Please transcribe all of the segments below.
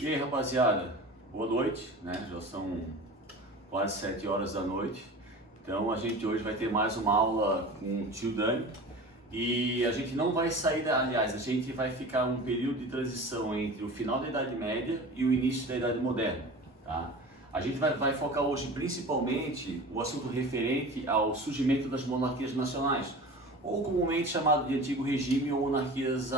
E aí, rapaziada, boa noite, né? Já são quase 7 horas da noite. Então a gente hoje vai ter mais uma aula com o tio Dani. E a gente não vai sair, aliás, a gente vai ficar um período de transição entre o final da Idade Média e o início da Idade Moderna, tá? A gente vai focar hoje principalmente o assunto referente ao surgimento das monarquias nacionais, ou comumente chamado de Antigo Regime ou monarquias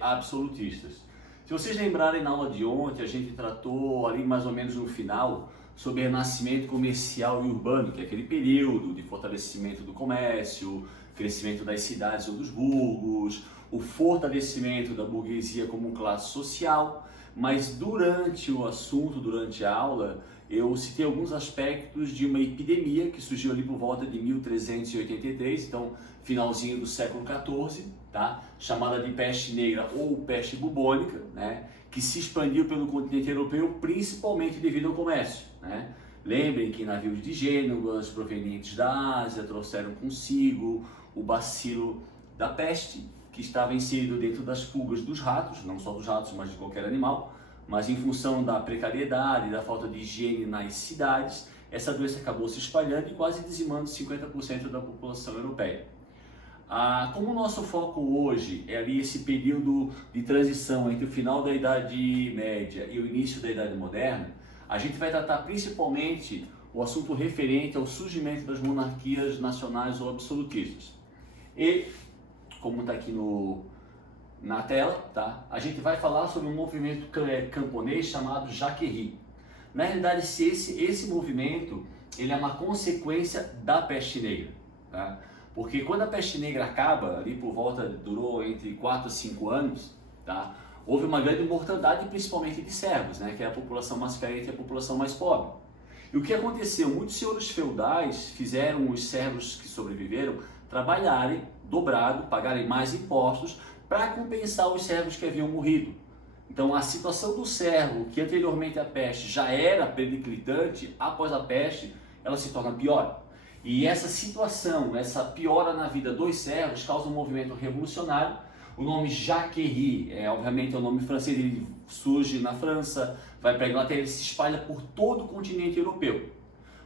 absolutistas. Se vocês lembrarem na aula de ontem, a gente tratou ali mais ou menos no final sobre o renascimento comercial e urbano, que é aquele período de fortalecimento do comércio, crescimento das cidades ou dos burgos, o fortalecimento da burguesia como classe social. Mas durante o assunto, durante a aula, eu citei alguns aspectos de uma epidemia que surgiu ali por volta de 1383, então finalzinho do século XIV, tá? Chamada de peste negra ou peste bubônica, né? Que se expandiu pelo continente europeu principalmente devido ao comércio, né? Lembrem que navios de Gênova, provenientes da Ásia, trouxeram consigo o bacilo da peste, que estava inserido dentro das pulgas dos ratos, não só dos ratos, mas de qualquer animal. Mas em função da precariedade e da falta de higiene nas cidades, essa doença acabou se espalhando e quase dizimando 50% da população europeia. Como o nosso foco hoje é ali esse período de transição entre o final da Idade Média e o início da Idade Moderna, a gente vai tratar principalmente o assunto referente ao surgimento das monarquias nacionais ou absolutistas. E, como está aqui na tela, tá? A gente vai falar sobre um movimento camponês chamado Jacquerie. Na realidade, esse movimento ele é uma consequência da peste negra, tá? Porque quando a peste negra acaba, ali por volta, durou entre 4 a 5 anos, tá? Houve uma grande mortandade, principalmente de servos, né? Que é a população mais carente e a população mais pobre. E o que aconteceu? Muitos senhores feudais fizeram os servos que sobreviveram trabalharem dobrado, pagarem mais impostos para compensar os servos que haviam morrido. Então a situação do servo, que anteriormente a peste já era periclitante, após a peste ela se torna pior. E essa situação, essa piora na vida dos servos causa um movimento revolucionário. O nome Jacquerie, obviamente é um nome francês, ele surge na França, vai para a Inglaterra, ele se espalha por todo o continente europeu.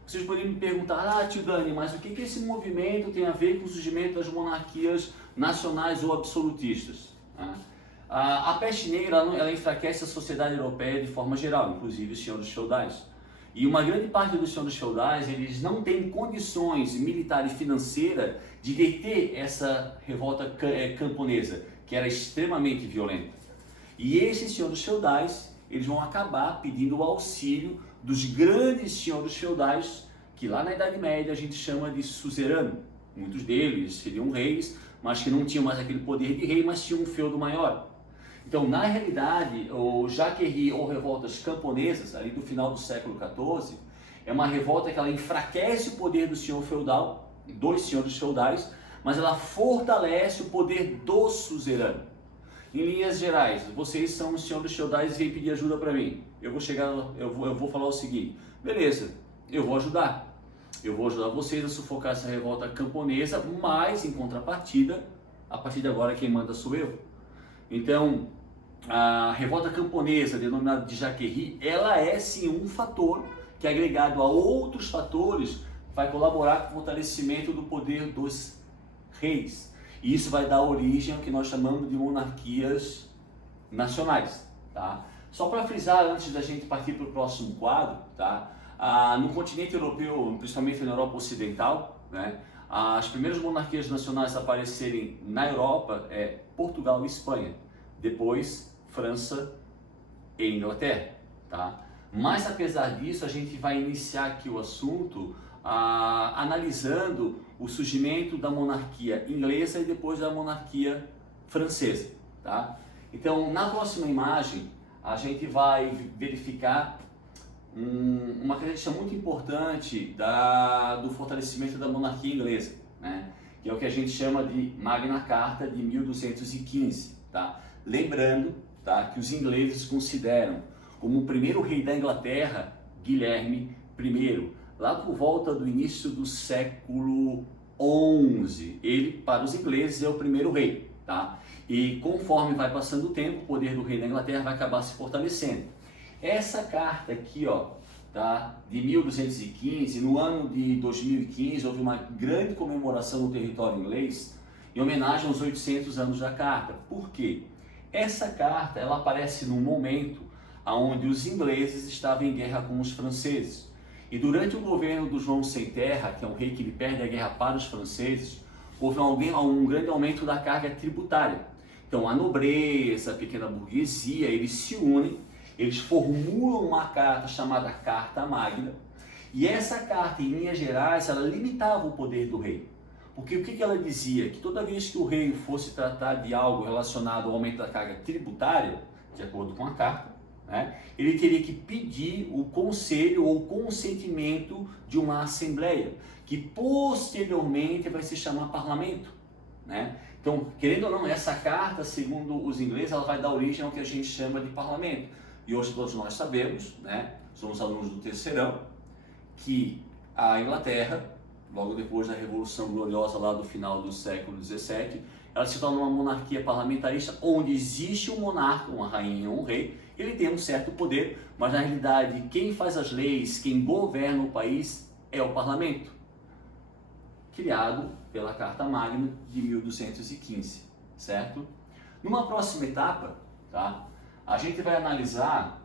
Vocês poderiam me perguntar, tio Dani, mas o que esse movimento tem a ver com o surgimento das monarquias nacionais ou absolutistas? A peste negra ela enfraquece a sociedade europeia de forma geral, inclusive os senhores feudais. E uma grande parte dos senhores feudais, eles não têm condições militar e financeira de deter essa revolta camponesa, que era extremamente violenta. E esses senhores feudais, eles vão acabar pedindo o auxílio dos grandes senhores feudais, que lá na Idade Média a gente chama de suzerano. Muitos deles seriam reis, mas que não tinham mais aquele poder de rei, mas tinham um feudo maior. Então, na realidade, o Jacquerie ou revoltas camponesas, ali do final do século XIV, é uma revolta que ela enfraquece o poder do senhor feudal, dos senhores feudais, mas ela fortalece o poder do suzerano. Em linhas gerais, vocês são os senhores feudais e vêm pedir ajuda para mim. Eu vou falar o seguinte: beleza, eu vou ajudar. Eu vou ajudar vocês a sufocar essa revolta camponesa, mas em contrapartida, a partir de agora quem manda sou eu. Então, a revolta camponesa, denominada de Jacquerie, ela é sim um fator que, agregado a outros fatores, vai colaborar com o fortalecimento do poder dos reis. E isso vai dar origem ao que nós chamamos de monarquias nacionais, tá? Só para frisar, antes da gente partir para o próximo quadro, tá? No continente europeu, principalmente na Europa Ocidental, né? As primeiras monarquias nacionais a aparecerem na Europa é Portugal e Espanha, depois França e Inglaterra, tá? Mas apesar disso, a gente vai iniciar aqui o assunto analisando o surgimento da monarquia inglesa e depois da monarquia francesa, tá? Então, na próxima imagem, a gente vai verificar uma característica muito importante do fortalecimento da monarquia inglesa, né? Que é o que a gente chama de Magna Carta de 1215, tá? Lembrando, tá, que os ingleses consideram como o primeiro rei da Inglaterra, Guilherme I, lá por volta do início do século XI. Ele, para os ingleses, é o primeiro rei, tá? E conforme vai passando o tempo, o poder do rei da Inglaterra vai acabar se fortalecendo. Essa carta aqui, ó, tá, de 1215, no ano de 2015 houve uma grande comemoração no território inglês em homenagem aos 800 anos da carta. Por quê? Essa carta ela aparece num momento onde os ingleses estavam em guerra com os franceses. E durante o governo do João Sem Terra, que é um rei que ele perde a guerra para os franceses, houve um grande aumento da carga tributária. Então a nobreza, a pequena burguesia, eles se unem, eles formulam uma carta chamada Carta Magna, e essa carta, em linhas gerais, ela limitava o poder do rei. Porque o que ela dizia? Que toda vez que o rei fosse tratar de algo relacionado ao aumento da carga tributária, de acordo com a carta, né, ele teria que pedir o conselho ou o consentimento de uma assembleia, que posteriormente vai se chamar parlamento, né? Então, querendo ou não, essa carta, segundo os ingleses, ela vai dar origem ao que a gente chama de parlamento. E hoje todos nós sabemos, né, somos alunos do terceirão, que a Inglaterra, logo depois da Revolução Gloriosa lá do final do século XVII, ela se torna uma monarquia parlamentarista, onde existe um monarca, uma rainha, um rei, ele tem um certo poder, mas na realidade quem faz as leis, quem governa o país é o parlamento, criado pela Carta Magna de 1215, certo? Numa próxima etapa, tá, a gente vai analisar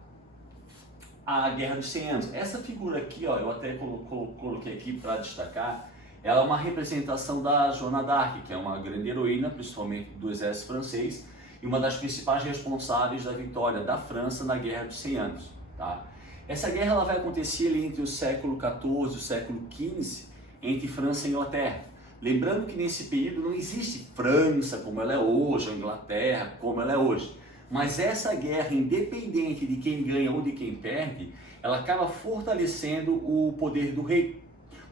a Guerra dos 100 Anos. Essa figura aqui, ó, eu até coloquei aqui para destacar, ela é uma representação da Joana d'Arc, que é uma grande heroína, principalmente do exército francês, e uma das principais responsáveis da vitória da França na Guerra dos 100 Anos. Tá? Essa guerra ela vai acontecer ali entre o século XIV e o século XV, entre França e Inglaterra. Lembrando que nesse período não existe França como ela é hoje, ou Inglaterra como ela é hoje. Mas essa guerra, independente de quem ganha ou de quem perde, ela acaba fortalecendo o poder do rei.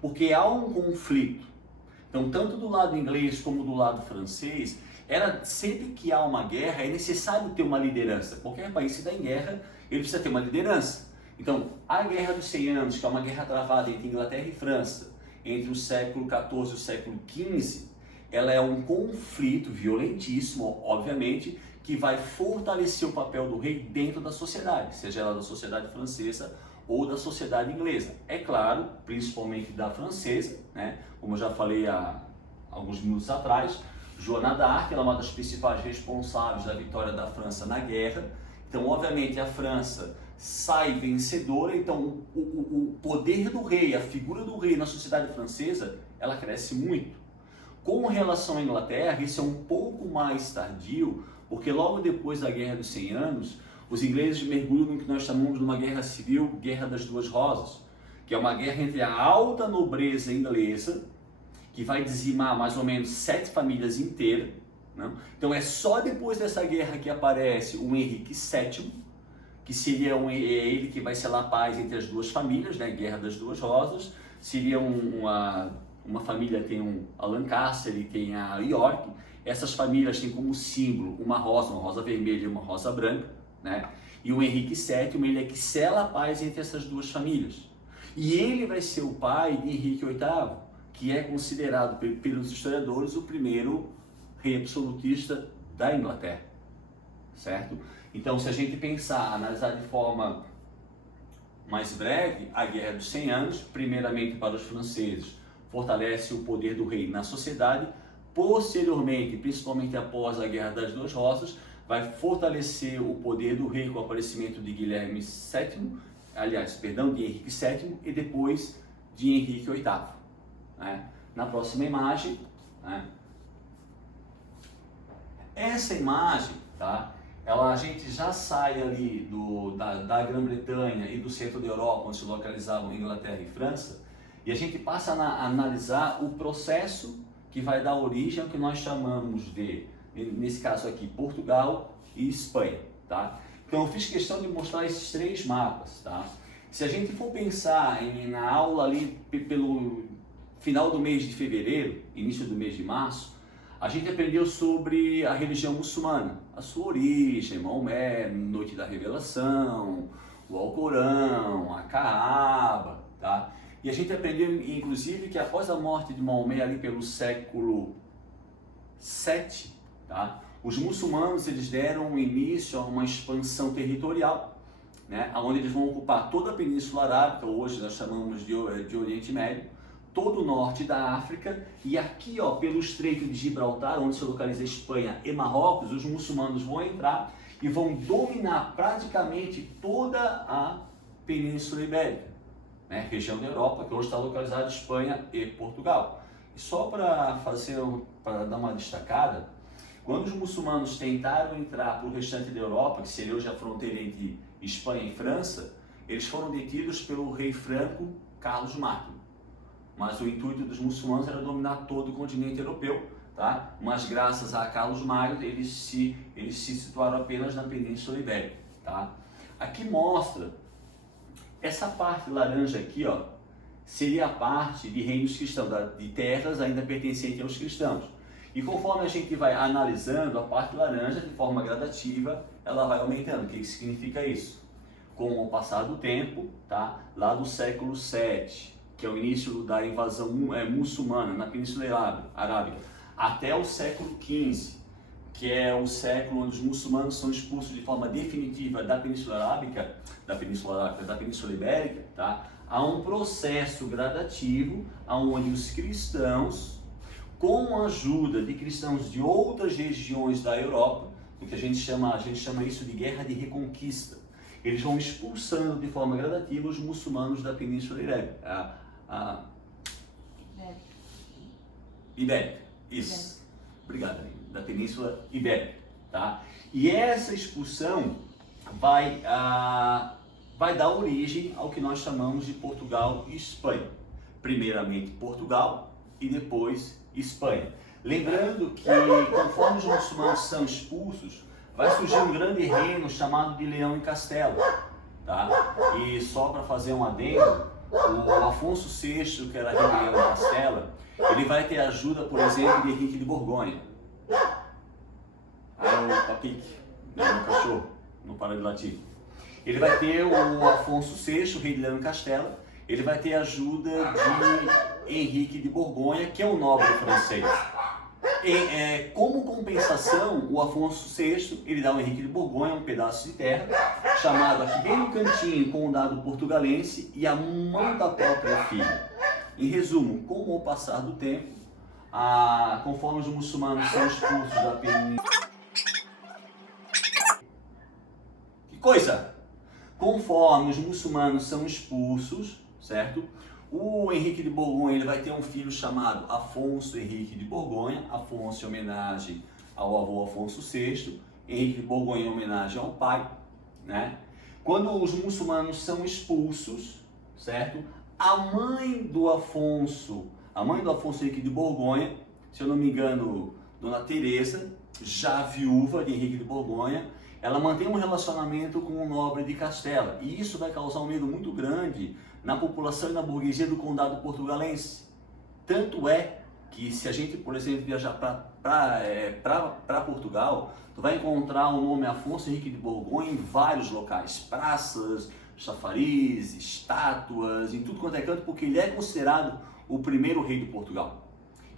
Porque há um conflito. Então, tanto do lado inglês como do lado francês, sempre que há uma guerra, é necessário ter uma liderança. Qualquer país que está em guerra, ele precisa ter uma liderança. Então, a Guerra dos 100 Anos, que é uma guerra travada entre Inglaterra e França, entre o século XIV e o século XV, ela é um conflito violentíssimo, obviamente, que vai fortalecer o papel do rei dentro da sociedade, seja ela da sociedade francesa ou da sociedade inglesa. É claro, principalmente da francesa, né? Como eu já falei há alguns minutos atrás, Joana d'Arc é uma das principais responsáveis da vitória da França na guerra. Então, obviamente, a França sai vencedora, então o poder do rei, a figura do rei na sociedade francesa, ela cresce muito. Com relação à Inglaterra, isso é um pouco mais tardio, porque logo depois da Guerra dos 100 Anos, os ingleses mergulham no que nós chamamos de uma guerra civil, Guerra das Duas Rosas, que é uma guerra entre a alta nobreza inglesa, que vai dizimar mais ou menos 7 famílias inteiras, né? Então é só depois dessa guerra que aparece o Henrique VII, que seria ele que vai selar a paz entre as duas famílias, né? Guerra das Duas Rosas. Seria uma família, tem a Lancaster e tem a York. Essas famílias têm como símbolo uma rosa vermelha e uma rosa branca, né? E o Henrique VII, ele é que sela a paz entre essas duas famílias. E ele vai ser o pai de Henrique VIII, que é considerado pelos historiadores o primeiro rei absolutista da Inglaterra, certo? Então, se a gente pensar, analisar de forma mais breve, a Guerra dos 100 Anos, primeiramente para os franceses, fortalece o poder do rei na sociedade. Posteriormente, principalmente após a Guerra das Duas Rosas, vai fortalecer o poder do rei com o aparecimento de Guilherme VII, de Henrique VII e depois de Henrique VIII. Né? Na próxima imagem, né? Essa imagem, tá? A gente já sai ali da Grã-Bretanha e do centro da Europa, onde se localizavam Inglaterra e França, e a gente passa a analisar o processo que vai dar origem ao que nós chamamos de, nesse caso aqui, Portugal e Espanha, tá? Então eu fiz questão de mostrar esses 3 mapas, tá? Se a gente for pensar na aula ali pelo final do mês de fevereiro, início do mês de março, a gente aprendeu sobre a religião muçulmana, a sua origem, Maomé, Noite da Revelação, o Alcorão, a Kaaba, tá? E a gente aprendeu, inclusive, que após a morte de Maomé, ali pelo século VII, tá? Os muçulmanos eles deram início a uma expansão territorial né, onde eles vão ocupar toda a Península Arábica, hoje nós chamamos de Oriente Médio, todo o norte da África, e aqui, ó, pelo Estreito de Gibraltar, onde se localiza Espanha e Marrocos, os muçulmanos vão entrar e vão dominar praticamente toda a Península Ibérica, né, região da Europa, que hoje está localizada em Espanha e Portugal. E só para dar uma destacada, quando os muçulmanos tentaram entrar para o restante da Europa, que seria hoje a fronteira entre Espanha e França, eles foram detidos pelo rei franco Carlos Magno. Mas o intuito dos muçulmanos era dominar todo o continente europeu, tá? Mas graças a Carlos Magno eles se situaram apenas na Península Ibérica, tá? Aqui mostra essa parte laranja aqui, ó, seria a parte de reinos cristãos, de terras ainda pertencentes aos cristãos. E conforme a gente vai analisando a parte laranja de forma gradativa, ela vai aumentando. O que significa isso? Com o passar do tempo, tá? Lá do século VII, que é o início da invasão muçulmana na Península Arábica, até o século XV, que é o século onde os muçulmanos são expulsos de forma definitiva da Península Arábica, da Península Ibérica, tá? Há um processo gradativo onde os cristãos, com a ajuda de cristãos de outras regiões da Europa, o que a gente chama isso de guerra de reconquista, eles vão expulsando de forma gradativa os muçulmanos da Península Ibérica. Ibérica, isso. Obrigado, da Península Ibérica, tá? E essa expulsão vai dar origem ao que nós chamamos de Portugal e Espanha. Primeiramente Portugal e depois Espanha. Lembrando que conforme os muçulmanos são expulsos, vai surgir um grande reino chamado de Leão e Castela, tá? E só para fazer um adendo, o Afonso VI, que era rei de Leão e Castela, ele vai ter ajuda, por exemplo, de Henrique de Borgonha. Aí o Papique, meu cachorro, não para de latir. Ele vai ter o Afonso VI, rei de Leão e Castela, ele vai ter ajuda de Henrique de Borgonha, que é um nobre francês. E, como compensação, o Afonso VI, ele dá ao Henrique de Borgonha um pedaço de terra, chamado aqui bem no cantinho, condado portugalense, e a mão da própria filha. Em resumo, com o passar do tempo, conforme os muçulmanos são expulsos da península... Que coisa! Conforme os muçulmanos são expulsos, certo? O Henrique de Borgonha ele vai ter um filho chamado Afonso Henrique de Borgonha, Afonso em homenagem ao avô Afonso VI, Henrique de Borgonha em homenagem ao pai, né? Quando os muçulmanos são expulsos, certo? A mãe do Afonso Henrique de Borgonha, se eu não me engano, Dona Teresa, já viúva de Henrique de Borgonha, ela mantém um relacionamento com o nobre de Castela, e isso vai causar um medo muito grande na população e na burguesia do condado portugalense. Tanto é que se a gente, por exemplo, viajar para Portugal, tu vai encontrar o nome Afonso Henrique de Borgonha em vários locais, praças, chafariz, estátuas, em tudo quanto é canto, porque ele é considerado o primeiro rei de Portugal.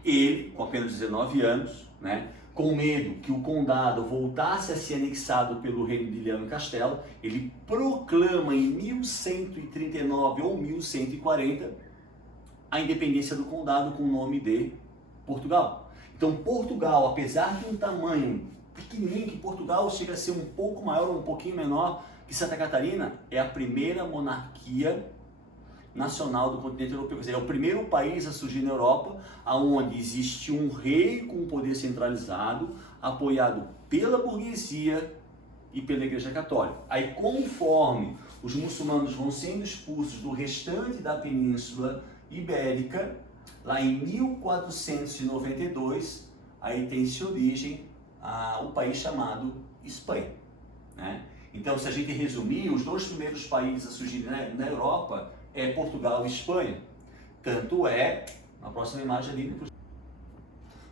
Ele, com apenas 19 anos, né, com medo que o condado voltasse a ser anexado pelo reino de Leão e Castela, ele proclama em 1139 ou 1140 a independência do condado com o nome de Portugal. Então Portugal, apesar de um tamanho pequenininho, que Portugal chega a ser um pouco maior ou um pouquinho menor que Santa Catarina, é a primeira monarquia nacional do continente europeu, quer dizer, é o primeiro país a surgir na Europa onde existe um rei com poder centralizado, apoiado pela burguesia e pela Igreja Católica. Aí, conforme os muçulmanos vão sendo expulsos do restante da Península Ibérica, lá em 1492, aí tem-se origem o país chamado Espanha, né? Então, se a gente resumir, os dois primeiros países a surgirem na Europa é Portugal e Espanha. Tanto é, na próxima imagem ali...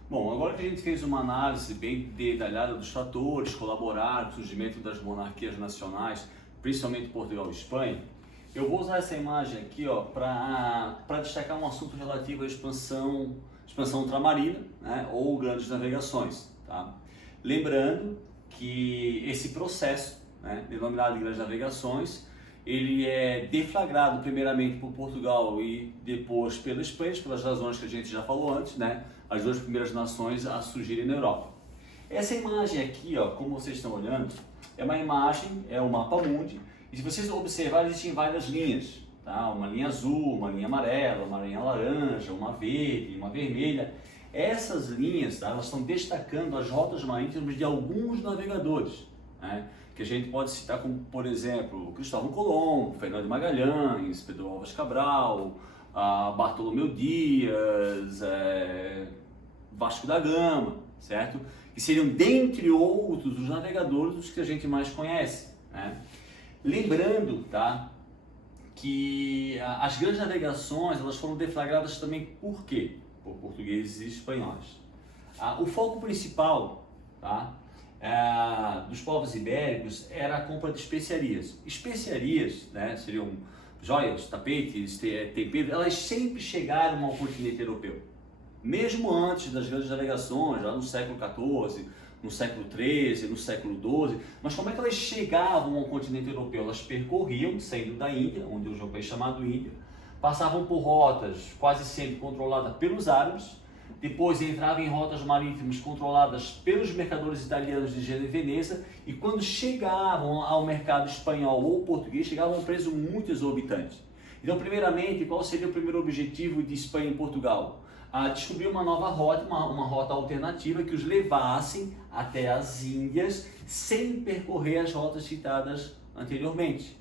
Bom, agora que a gente fez uma análise bem detalhada dos fatores que colaboraram com o surgimento das monarquias nacionais, principalmente Portugal e Espanha, eu vou usar essa imagem aqui para destacar um assunto relativo à expansão ultramarina, né, ou grandes navegações. Tá? Lembrando que esse processo, né, denominado de grandes navegações, ele é deflagrado primeiramente por Portugal e depois pela Espanha, pelas razões que a gente já falou antes, né? As duas primeiras nações a surgirem na Europa. Essa imagem aqui, ó, como vocês estão olhando, é uma imagem, é o mapa mundi, e se vocês observarem, existem várias linhas, tá? Uma linha azul, uma linha amarela, uma linha laranja, uma verde, uma vermelha. Essas linhas, tá, elas estão destacando as rotas marítimas de alguns navegadores, né? Que a gente pode citar como, por exemplo, Cristóvão Colombo, Fernando de Magalhães, Pedro Álvares Cabral, Bartolomeu Dias, Vasco da Gama, certo? Que seriam, dentre outros, os navegadores dos que a gente mais conhece, né? Lembrando, tá, que as grandes navegações elas foram deflagradas também por quê? Por portugueses e espanhóis. O foco principal, tá, dos povos ibéricos era a compra de especiarias. Especiarias, né, seriam joias, tapetes, temperos, elas sempre chegaram ao continente europeu. Mesmo antes das grandes navegações, já no século XIV, no século XIII, no século XII, mas como é que elas chegavam ao continente europeu? Elas percorriam, saindo da Índia, onde hoje é um país chamado Índia, passavam por rotas quase sempre controladas pelos árabes, depois entravam em rotas marítimas controladas pelos mercadores italianos de Gênova e Veneza, e quando chegavam ao mercado espanhol ou português, chegavam a um preço muito exorbitante. Então, primeiramente, qual seria o primeiro objetivo de Espanha e Portugal? Descobrir uma nova rota, uma rota alternativa que os levassem até as Índias sem percorrer as rotas citadas anteriormente.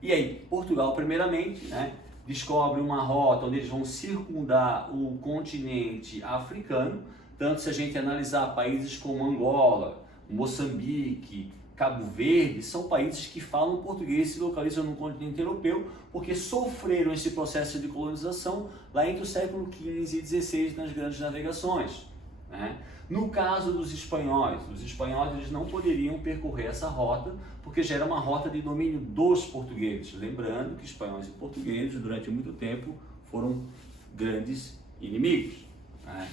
E aí, Portugal, primeiramente, né, descobre uma rota onde eles vão circundar o continente africano, tanto se a gente analisar países como Angola, Moçambique, Cabo Verde, são países que falam português e se localizam no continente europeu porque sofreram esse processo de colonização lá entre o século XV e XVI nas grandes navegações, né? No caso dos espanhóis, os espanhóis eles não poderiam percorrer essa rota porque já era uma rota de domínio dos portugueses. Lembrando que espanhóis e portugueses durante muito tempo foram grandes inimigos, né?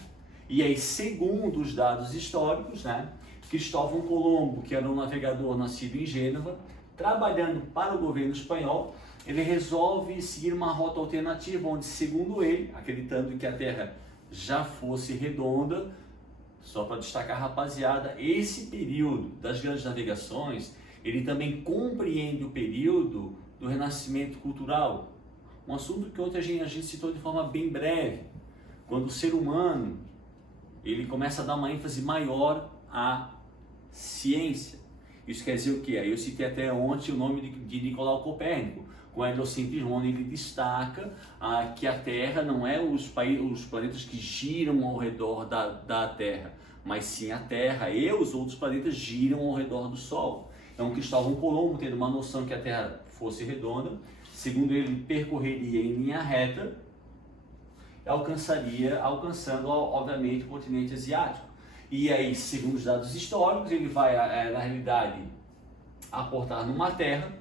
E aí, segundo os dados históricos, né, Cristóvão Colombo, que era um navegador nascido em Gênova, trabalhando para o governo espanhol, ele resolve seguir uma rota alternativa, onde, segundo ele, acreditando que a Terra já fosse redonda, só para destacar, rapaziada, esse período das grandes navegações, ele também compreende o período do renascimento cultural, um assunto que ontem a gente citou de forma bem breve, quando o ser humano ele começa a dar uma ênfase maior à ciência. Isso quer dizer o quê? Aí eu citei até ontem o nome de Nicolau Copérnico, com o heliocentrismo, onde ele destaca que a Terra não é os planetas que giram ao redor da Terra, mas sim a Terra e os outros planetas giram ao redor do Sol. Então Cristóvão Colombo, tendo uma noção que a Terra fosse redonda, segundo ele, percorreria em linha reta, alcançando, obviamente, o continente asiático. E aí, segundo os dados históricos, ele vai, na realidade, aportar numa terra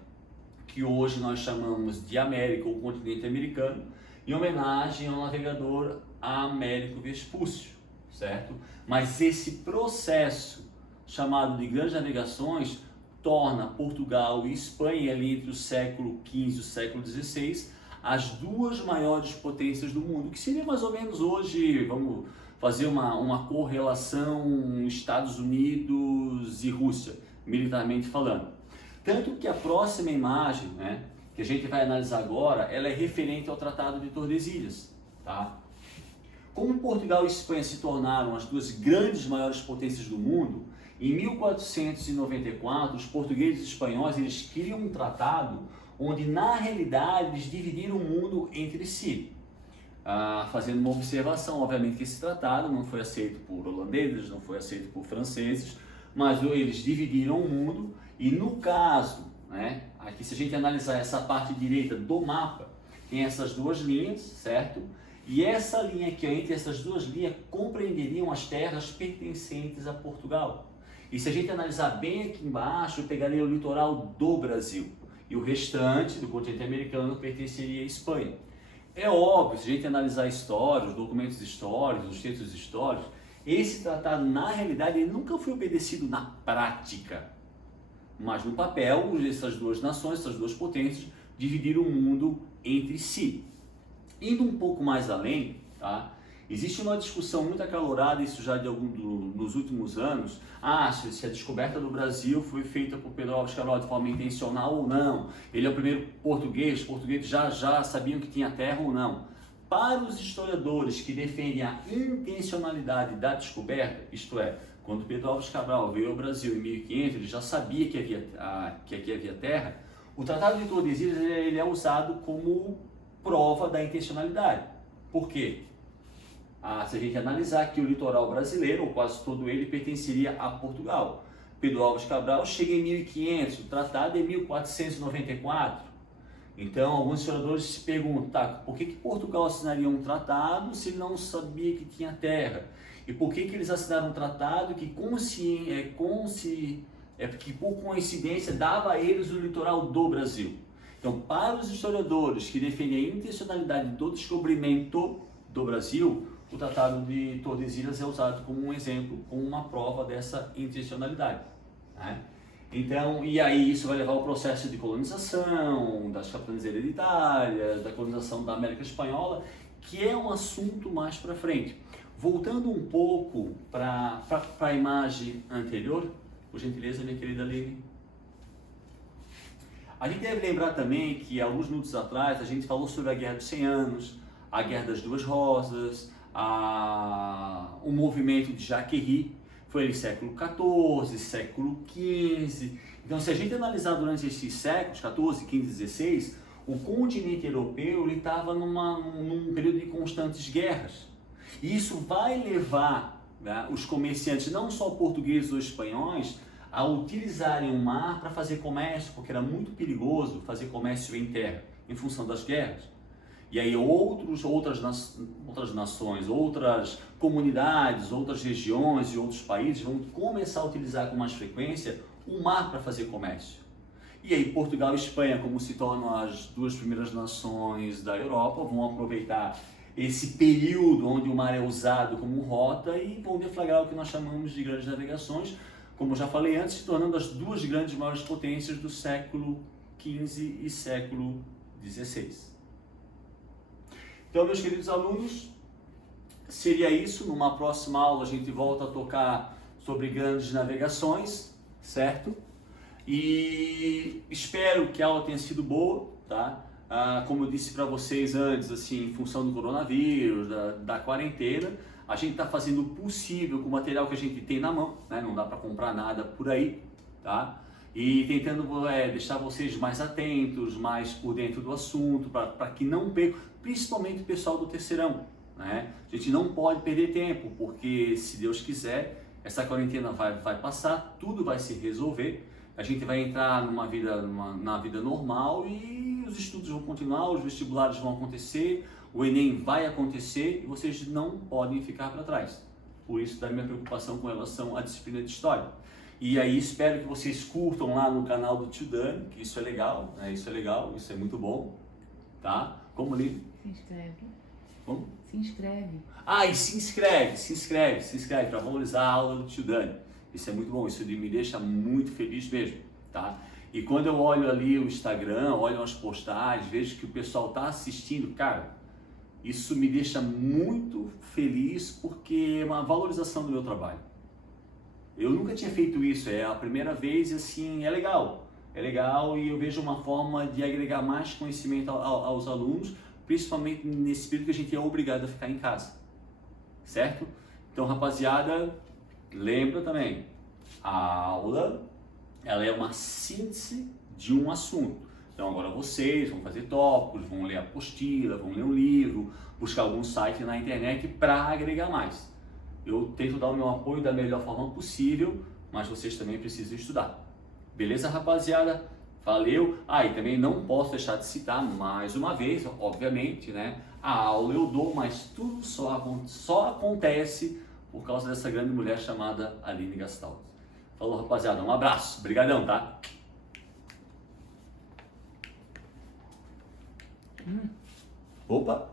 que hoje nós chamamos de América ou continente americano, em homenagem ao navegador Américo Vespúcio, certo? Mas esse processo chamado de grandes navegações torna Portugal e Espanha, ali entre o século XV e o século XVI, as duas maiores potências do mundo, que seria mais ou menos hoje, vamos fazer uma correlação Estados Unidos e Rússia, militarmente falando. Tanto que a próxima imagem, né, que a gente vai analisar agora, ela é referente ao Tratado de Tordesilhas, tá? Como Portugal e Espanha se tornaram as duas grandes maiores potências do mundo, em 1494, os portugueses e espanhóis eles criam um tratado onde, na realidade, eles dividiram o mundo entre si. Fazendo uma observação, obviamente que esse tratado não foi aceito por holandeses, não foi aceito por franceses, mas eles dividiram o mundo e, no caso, né, aqui se a gente analisar essa parte direita do mapa, tem essas duas linhas, certo? E essa linha aqui, entre essas duas linhas, compreenderiam as terras pertencentes a Portugal. E se a gente analisar bem aqui embaixo, eu pegaria o litoral do Brasil. E o restante do continente americano pertenceria à Espanha. É óbvio, se a gente analisar a história, os documentos históricos, os textos históricos, esse tratado, na realidade, ele nunca foi obedecido na prática. Mas no papel, essas duas nações, essas duas potências, dividir o mundo entre si. Indo um pouco mais além, tá? Existe uma discussão muito acalorada, isso já nos últimos anos, se a descoberta do Brasil foi feita por Pedro Álvares Cabral de forma intencional ou não, ele é o primeiro português, os portugueses já sabiam que tinha terra ou não. Para os historiadores que defendem a intencionalidade da descoberta, isto é, quando Pedro Álvares Cabral veio ao Brasil em 1500, ele já sabia que aqui havia terra, o Tratado de Tordesilhas ele é usado como prova da intencionalidade. Por quê? Se a gente analisar que o litoral brasileiro, ou quase todo ele, pertenceria a Portugal. Pedro Álvares Cabral chega em 1500, o tratado é 1494. Então, alguns historiadores se perguntam, por que Portugal assinaria um tratado se ele não sabia que tinha terra? E por que eles assinaram um tratado que por coincidência dava a eles o litoral do Brasil? Então, para os historiadores que defendem a intencionalidade do descobrimento do Brasil, o Tratado de Tordesilhas é usado como um exemplo, como uma prova dessa intencionalidade, né? Então, e aí isso vai levar ao processo de colonização, das capitanias hereditárias, da colonização da América Espanhola, que é um assunto mais para frente. Voltando um pouco para a imagem anterior, por gentileza, minha querida Aline. A gente deve lembrar também que alguns minutos atrás a gente falou sobre a Guerra dos 100 Anos, a Guerra das Duas Rosas, o movimento de Jaquerie, foi em século XIV, século XV. Então, se a gente analisar durante esses séculos, XIV, XV, XVI, o continente europeu estava num período de constantes guerras. E isso vai levar, né, os comerciantes, não só portugueses ou espanhóis, a utilizarem o mar para fazer comércio, porque era muito perigoso fazer comércio em terra, em função das guerras. E aí outras nações, outras comunidades, outras regiões e outros países vão começar a utilizar com mais frequência o mar para fazer comércio. E aí Portugal e Espanha, como se tornam as duas primeiras nações da Europa, vão aproveitar esse período onde o mar é usado como rota e vão deflagrar o que nós chamamos de grandes navegações, como já falei antes, se tornando as duas grandes maiores potências do século XV e século XVI. Então, meus queridos alunos, seria isso. Numa próxima aula a gente volta a tocar sobre grandes navegações, certo? E espero que a aula tenha sido boa, tá? Como eu disse para vocês antes, assim, em função do coronavírus, da quarentena, a gente está fazendo o possível com o material que a gente tem na mão, né? Não dá para comprar nada por aí, tá? E tentando deixar vocês mais atentos, mais por dentro do assunto, para que não percam, principalmente o pessoal do terceirão, né? A gente não pode perder tempo, porque se Deus quiser, essa quarentena vai passar, tudo vai se resolver, a gente vai entrar na vida normal e os estudos vão continuar, os vestibulares vão acontecer, o Enem vai acontecer e vocês não podem ficar para trás. Por isso da minha preocupação com relação à disciplina de História. E aí espero que vocês curtam lá no canal do Tio Dani, que isso é legal, né? Isso é legal, isso é muito bom, tá? Como ali? Se inscreve. Como? Se inscreve. E se inscreve para valorizar a aula do Tio Dani. Isso é muito bom, isso me deixa muito feliz mesmo, tá? E quando eu olho ali o Instagram, olho as postagens, vejo que o pessoal tá assistindo, cara, isso me deixa muito feliz porque é uma valorização do meu trabalho. Eu nunca tinha feito isso, é a primeira vez e assim, é legal e eu vejo uma forma de agregar mais conhecimento aos alunos, principalmente nesse período que a gente é obrigado a ficar em casa, certo? Então, rapaziada, lembra também, a aula, ela é uma síntese de um assunto. Então agora vocês vão fazer tópicos, vão ler a apostila, vão ler um livro, buscar algum site na internet para agregar mais. Eu tento dar o meu apoio da melhor forma possível, mas vocês também precisam estudar. Beleza, rapaziada? Valeu! E também não posso deixar de citar mais uma vez, obviamente, né? A aula eu dou, mas tudo só acontece por causa dessa grande mulher chamada Aline Gastaldi. Falou, rapaziada, um abraço, brigadão, tá? Opa!